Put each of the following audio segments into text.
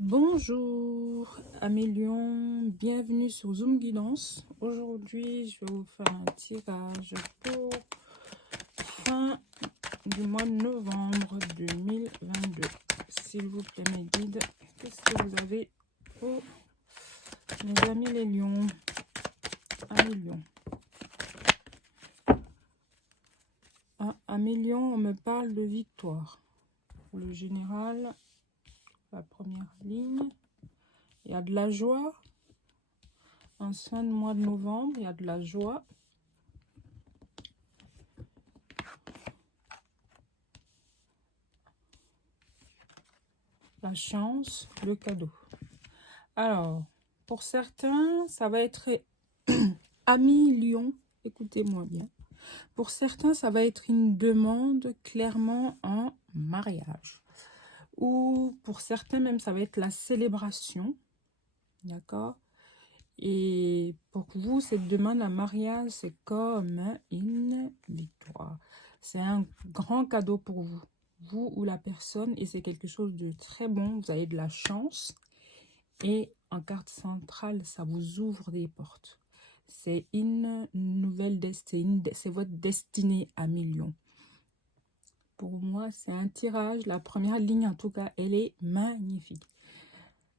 Bonjour Amélion, bienvenue sur Zoom Guidance. Aujourd'hui, je vais vous faire un tirage pour fin du mois de novembre 2022. S'il vous plaît mes guides, qu'est-ce que vous avez pour mes amis les lions? Amélion. Amélion, on me parle de victoire. Pour le général, la première ligne, il y a de la joie. En fin de mois de novembre, il y a de la joie. La chance, le cadeau. Alors, pour certains, ça va être ami lion, écoutez-moi bien. Pour certains, ça va être une demande clairement en mariage. Ou pour certains, même, ça va être la célébration. D'accord? Et pour vous, cette demande en mariage, c'est comme une victoire. C'est un grand cadeau pour vous. Vous ou la personne, et c'est quelque chose de très bon. Vous avez de la chance. Et en carte centrale, ça vous ouvre des portes. C'est une nouvelle destinée, c'est votre destinée à millions. Pour moi, c'est un tirage. La première ligne, en tout cas, elle est magnifique.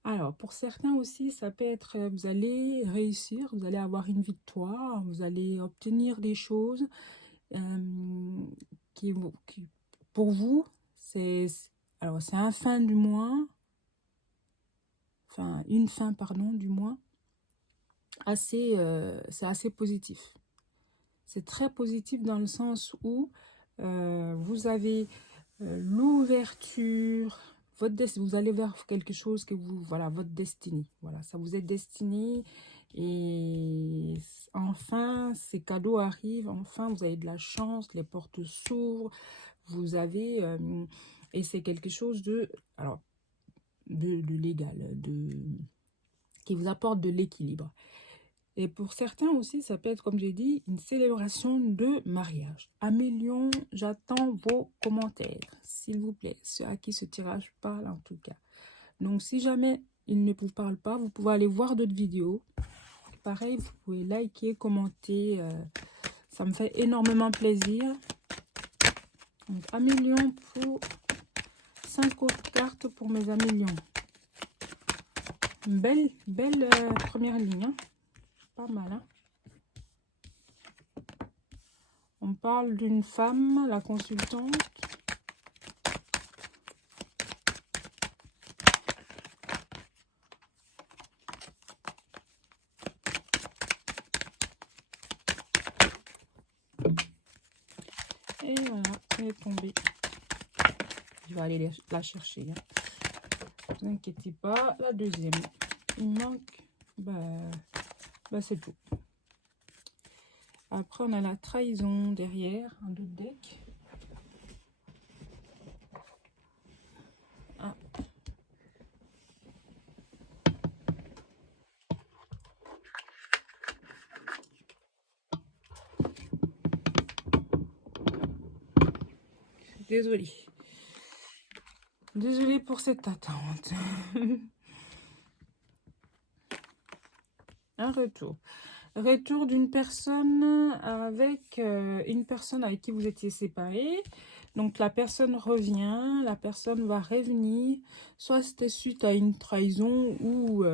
Alors, pour certains aussi, ça peut être, vous allez réussir, vous allez avoir une victoire, vous allez obtenir des choses qui, pour vous, c'est un fin du mois, enfin, une fin, pardon, du mois, c'est assez positif. C'est très positif dans le sens où vous avez l'ouverture, vous allez vers quelque chose que vous, voilà, votre destinée. Voilà, ça vous est destiné et enfin, ces cadeaux arrivent, enfin, vous avez de la chance, les portes s'ouvrent, vous avez, et c'est quelque chose de, alors, de légal, qui vous apporte de l'équilibre. Et pour certains aussi, ça peut être, comme j'ai dit, une célébration de mariage. Amélion, j'attends vos commentaires, s'il vous plaît, ceux à qui ce tirage parle en tout cas. Donc, si jamais il ne vous parle pas, vous pouvez aller voir d'autres vidéos. Pareil, vous pouvez liker, commenter, ça me fait énormément plaisir. Donc, Amélion pour 5 autres cartes pour mes Amélions. Belle première ligne, hein. Pas mal, hein. On parle d'une femme, la consultante. Et voilà, elle est tombée. Je vais aller la chercher. Hein. Ne vous inquiétez pas. La deuxième, il manque. C'est tout. Après, on a la trahison derrière, un autre deck. Ah. Désolée. Désolée pour cette attente. Un retour. Retour d'une personne avec une personne avec qui vous étiez séparés. Donc la personne revient, la personne va revenir. Soit c'était suite à une trahison ou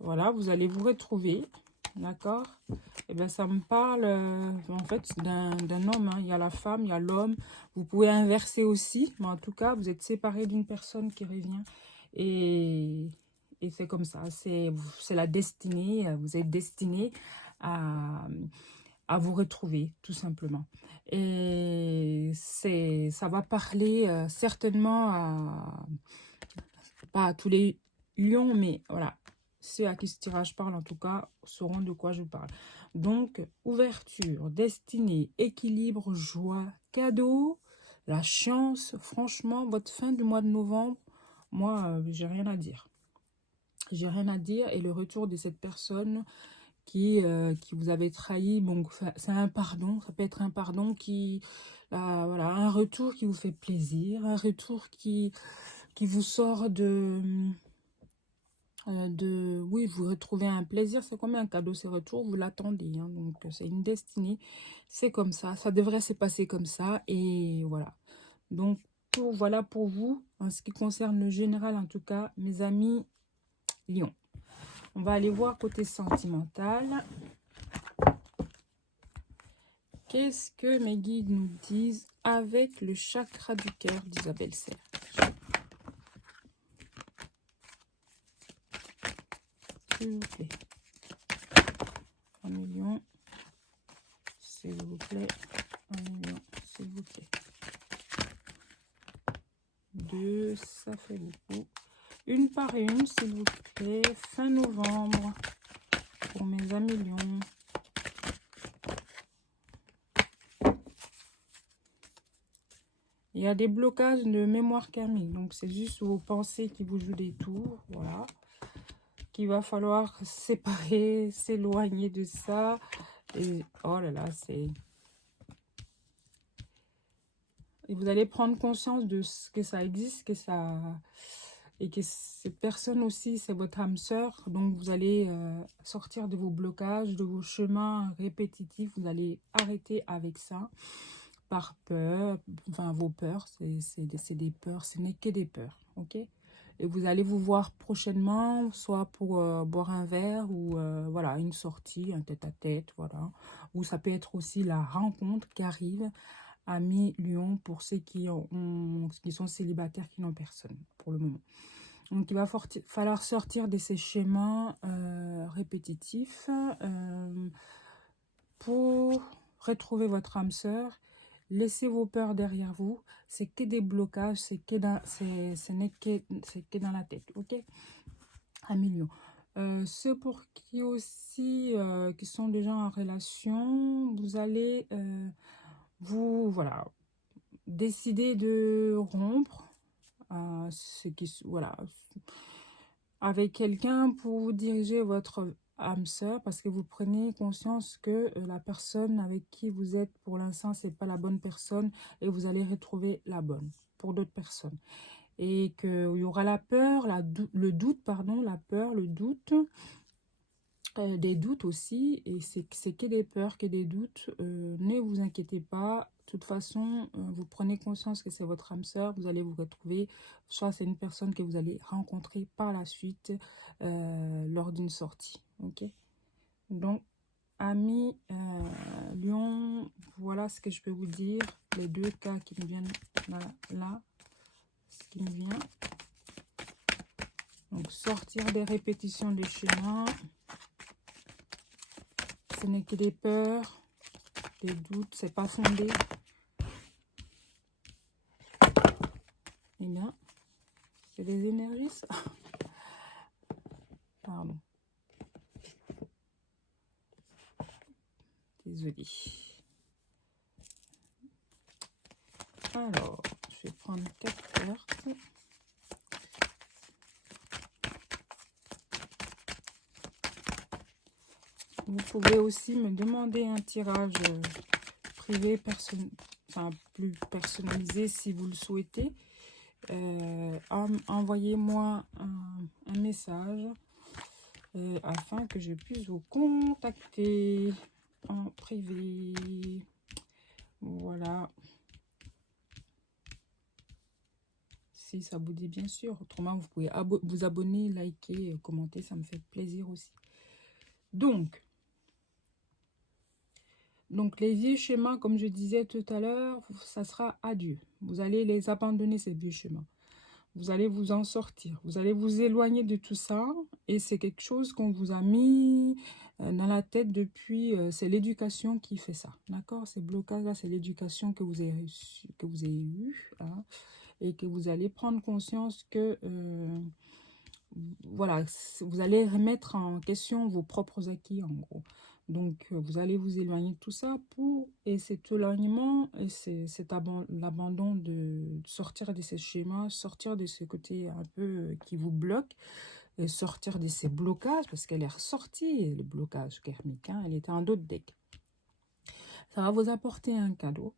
voilà, vous allez vous retrouver. D'accord? Et bien ça me parle en fait d'un homme. Hein. Il y a la femme, il y a l'homme. Vous pouvez inverser aussi. Mais en tout cas, vous êtes séparés d'une personne qui revient. Et c'est comme ça, c'est la destinée, vous êtes destiné à vous retrouver, tout simplement. Et ça va parler certainement pas à tous les lions, mais voilà, ceux à qui ce tirage parle, en tout cas, sauront de quoi je parle. Donc, ouverture, destinée, équilibre, joie, cadeau, la chance. Franchement, votre fin du mois de novembre, moi, j'ai rien à dire. J'ai rien à dire. Et le retour de cette personne qui vous avait trahi, bon, c'est un pardon. Ça peut être un pardon voilà, un retour qui vous fait plaisir. Un retour qui qui vous sort oui, vous retrouvez un plaisir, c'est comme un cadeau, c'est retour, vous l'attendez, hein, donc c'est une destinée, c'est comme ça devrait se passer comme ça, et voilà. Donc, voilà pour vous, en ce qui concerne le général, en tout cas, mes amis Lion. On va aller voir côté sentimental. Qu'est-ce que mes guides nous disent avec le chakra du cœur d'Isabelle Serre? S'il vous plaît. 1 million. S'il vous plaît. 1 million. S'il vous plaît. 2, ça fait beaucoup. Une par une, s'il vous plaît. Fin novembre. Pour mes amis Lions. Il y a des blocages de mémoire karmique. Donc, c'est juste vos pensées qui vous jouent des tours. Voilà. Qu'il va falloir séparer, s'éloigner de ça. Et oh là là, c'est... Et vous allez prendre conscience de ce que ça existe, que ça... Et que cette personne aussi, c'est votre âme sœur. Donc, vous allez sortir de vos blocages, de vos chemins répétitifs. Vous allez arrêter avec ça. Par peur, enfin vos peurs, c'est des peurs, ce n'est que des peurs, ok? Et vous allez vous voir prochainement, soit pour boire un verre ou voilà, une sortie, un tête-à-tête, voilà. Ou ça peut être aussi la rencontre qui arrive, amis Lion, pour ceux qui sont célibataires, qui n'ont personne pour le moment. Donc il va falloir sortir de ces schémas répétitifs pour retrouver votre âme sœur. Laissez vos peurs derrière vous. C'est que des blocages, c'est que dans la tête, ok? 1 million. Ceux pour qui aussi, qui sont déjà en relation, vous allez, voilà, décider de rompre, voilà, avec quelqu'un pour vous diriger votre âme sœur, parce que vous prenez conscience que la personne avec qui vous êtes pour l'instant, c'est pas la bonne personne, et vous allez retrouver la bonne pour d'autres personnes. Et qu'il y aura la peur, le doute, pardon, la peur, le doute, des doutes aussi, et c'est que des peurs, que des doutes. Ne vous inquiétez pas, de toute façon, vous prenez conscience que c'est votre âme sœur, vous allez vous retrouver, soit c'est une personne que vous allez rencontrer par la suite lors d'une sortie, ok? Donc, amis Lion, voilà ce que je peux vous dire, les deux cas qui me viennent là, ce qui me vient. Donc, sortir des répétitions des schémas. Ce n'est que des peurs, des doutes, c'est pas fondé. Et là, c'est des énergies, ça. Pardon. Désolée. Alors, je vais prendre 4 cartes. Vous pouvez aussi me demander un tirage privé, enfin plus personnalisé si vous le souhaitez. Envoyez-moi un message afin que je puisse vous contacter en privé. Voilà. Si ça vous dit, bien sûr. Autrement, vous pouvez vous abonner, liker, commenter. Ça me fait plaisir aussi. Donc les vieux schémas, comme je disais tout à l'heure, ça sera adieu. Vous allez les abandonner, ces vieux schémas. Vous allez vous en sortir. Vous allez vous éloigner de tout ça. Et c'est quelque chose qu'on vous a mis dans la tête depuis... c'est l'éducation qui fait ça. D'accord? Ces blocages-là, c'est l'éducation que vous avez reçue, que vous avez eue. Hein, et que vous allez prendre conscience que... voilà, vous allez remettre en question vos propres acquis, en gros. Donc, vous allez vous éloigner de tout ça et cet éloignement, et l'abandon de sortir de ces schémas, sortir de ce côté un peu qui vous bloque, et sortir de ces blocages, parce qu'elle est ressortie, le blocage karmique, hein, elle était en d'autres decks. Ça va vous apporter un cadeau.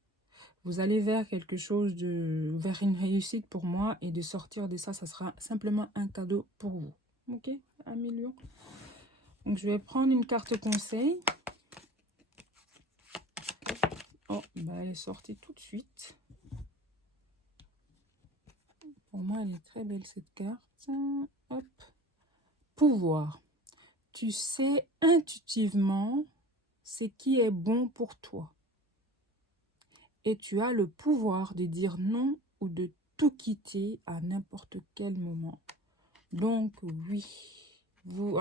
Vous allez vers quelque chose vers une réussite pour moi, et de sortir de ça, ça sera simplement un cadeau pour vous. Ok, 1 million. Donc, je vais prendre une carte conseil. Oh, bah, elle est sortie tout de suite. Pour moi, elle est très belle, cette carte. Hop. Pouvoir. Tu sais intuitivement ce qui est bon pour toi. Et tu as le pouvoir de dire non ou de tout quitter à n'importe quel moment. Donc, oui. Vous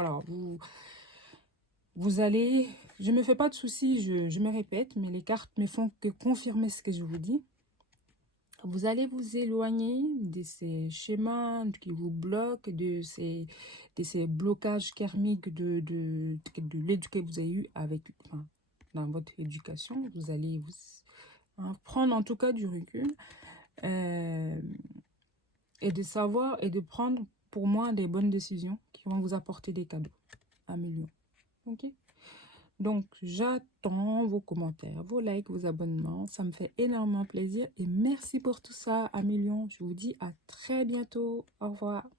allez... Je ne me fais pas de soucis, je me répète, mais les cartes me font que confirmer ce que je vous dis. Vous allez vous éloigner de ces schémas qui vous bloquent, de ces blocages karmiques de l'éducation que vous avez eu dans votre éducation. Vous allez prendre en tout cas du recul et de savoir et de prendre pour moi des bonnes décisions qui vont vous apporter des cadeaux. 1 million. Ok? Donc, j'attends vos commentaires, vos likes, vos abonnements. Ça me fait énormément plaisir. Et merci pour tout ça, 1 million. Je vous dis à très bientôt. Au revoir.